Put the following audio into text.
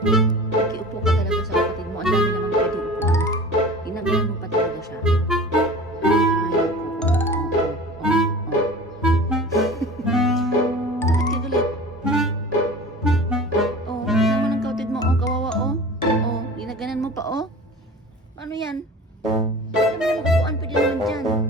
Nakiupo ka talaga sa kapatid mo. Ang dami naman pwedeng upuan. Ginagalan mo pa talaga siya. Ay, bakit ka galit? Oh, tignan mo ng kapatid mo. Oh, kawawa oh. Oh, ginaganan mo pa oh. Ano yan? Dami naman upuan. Pwede naman dyan.